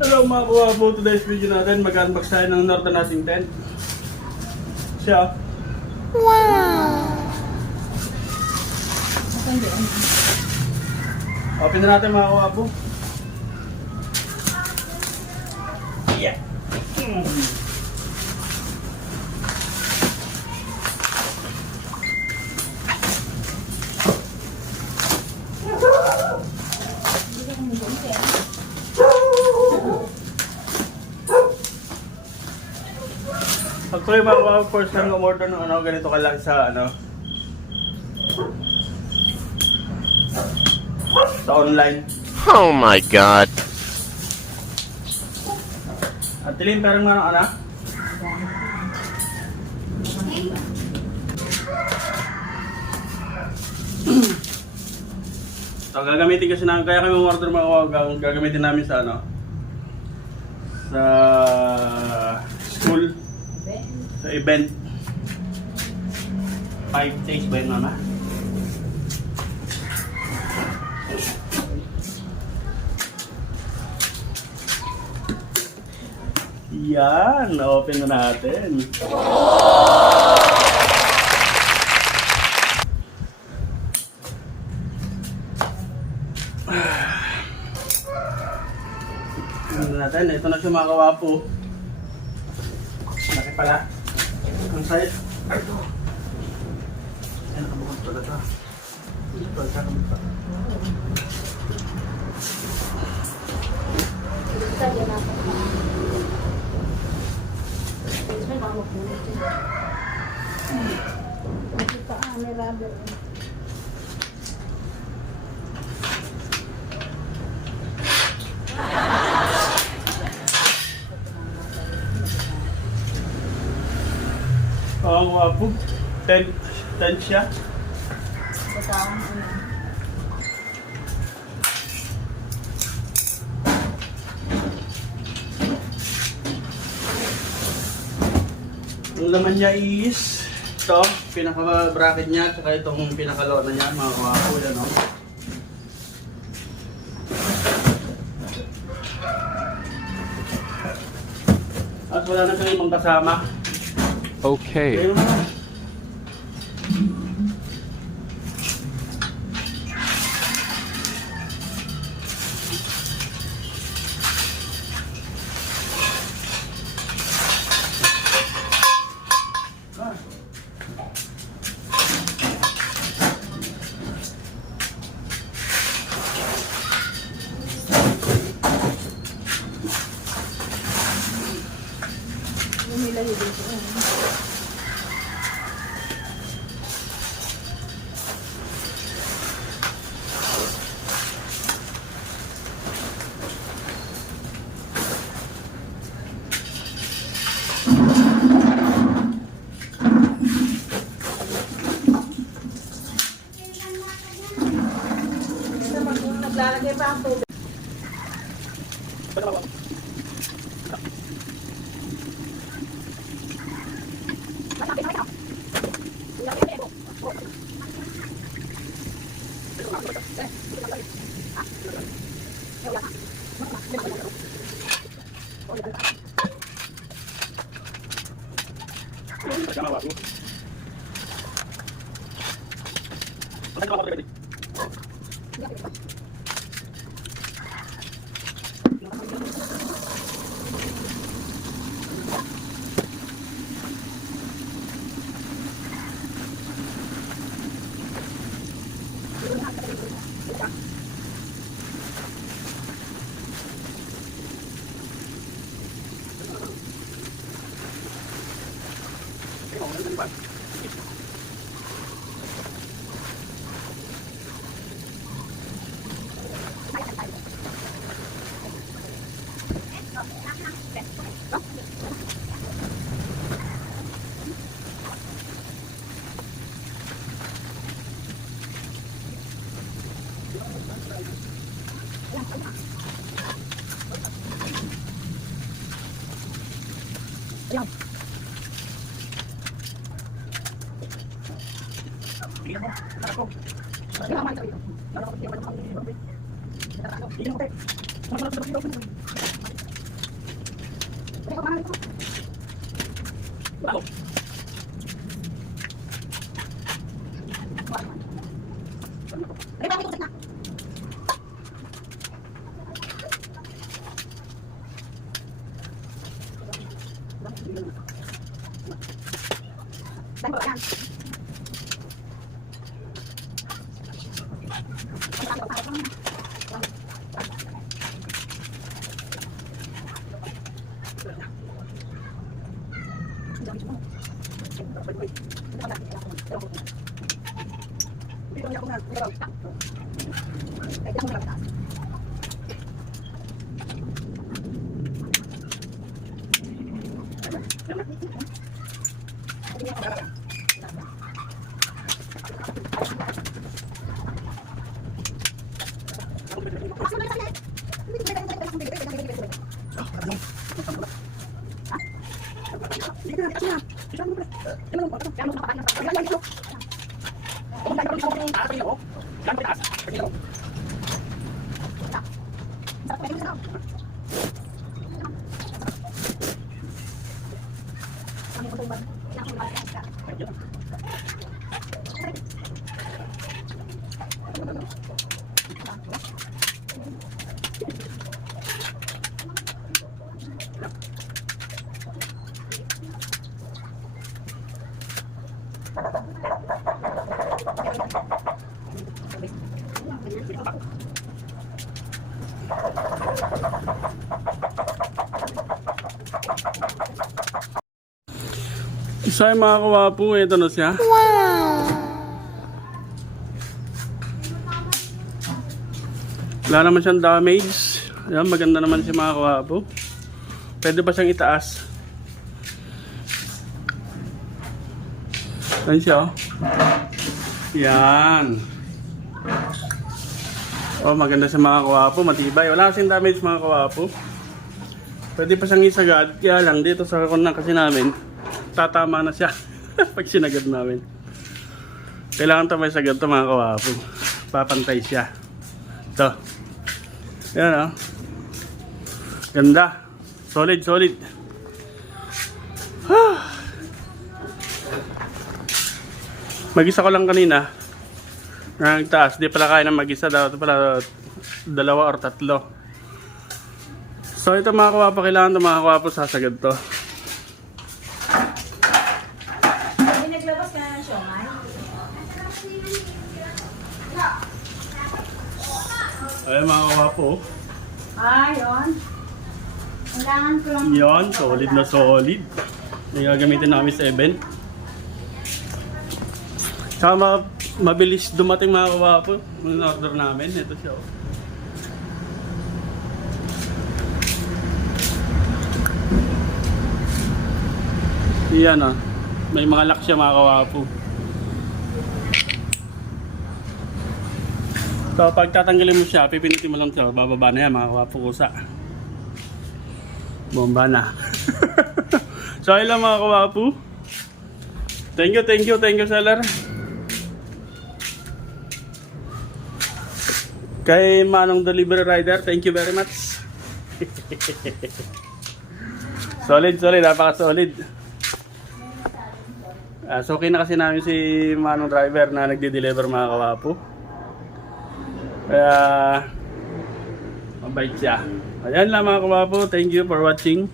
Hello mga kawapo, today's video natin mag-unbox tayo ng Norton nating tent. Siya. Wow! Open na natin mga kawapo. Yeah. Actually, mga first time umorder ng ganito kalaki sa sa online. Oh my god. At tilin parang ano. So, gagamitin kasi namin, kaya kami umorder mga gagamitin namin sa sa school. Sa event. 5 days ba yun, mama? Yan, open na natin. Open na natin. Ito na siya mga kawapo. Laki pala. Ang size. Ito. Ay, nakamukha talaga. Ito, nakamukha. May rubber. Ang wapo. Tent siya. Ang laman niya is ito, pinaka-bracket niya, saka itong pinaka-lona niya, mga kawapo, yan o. At wala na siyang ibang kasama. Okay. Ayun na. Nilagay dito. Naglalagay pa ang tubig. Ayan. Wow. Isa yung mga kawapo, ito na siya. Wala naman siyang damage. Ayan, maganda naman siya mga kawapo. Pwede pa siyang itaas. Ayan siya, oh. Yan. Oh, maganda siya mga kawapo, matibay. Wala kasing damage mga kawapo. Pwede pa siyang isagad. Kaya lang, dito sa kunan kasi namin, tatama na siya pag sinagad namin. Kailangan ito may sagad ito mga kawapo. Papantay siya. Ito. Yan, oh. Ganda. Solid, solid. Mag-isa ko lang kanina. Nagtaas. Di pala kaya ng mag-isa. Dapat pala 2 or 3. So ito mga kawapo. Kailangan ito mga kawapo sasagad to. Naglabas ka na ng siomay? Ayan mga kawapo. Yun. Kailangan ko lang. Yan, solid na solid. Yung gagamitin namin sa event. Saka mabilis dumating mga kawapo. Yung order namin, ito siya. Oh. Yan, oh. May mga lock siya mga kawapo. So pag tatanggalin mo siya, pipindutin mo lang siya, bababa na yan mga kawapo kusa. Bomba na. So ayun lang mga kawapo. Thank you seller. Kay Manong Delivery Rider, thank you very much. Solid, napaka-solid. So okay na kasi namin si Manong Driver na nagde-deliver mga kawapo. Kaya mabait siya. Ayan lang mga kawapo, thank you for watching.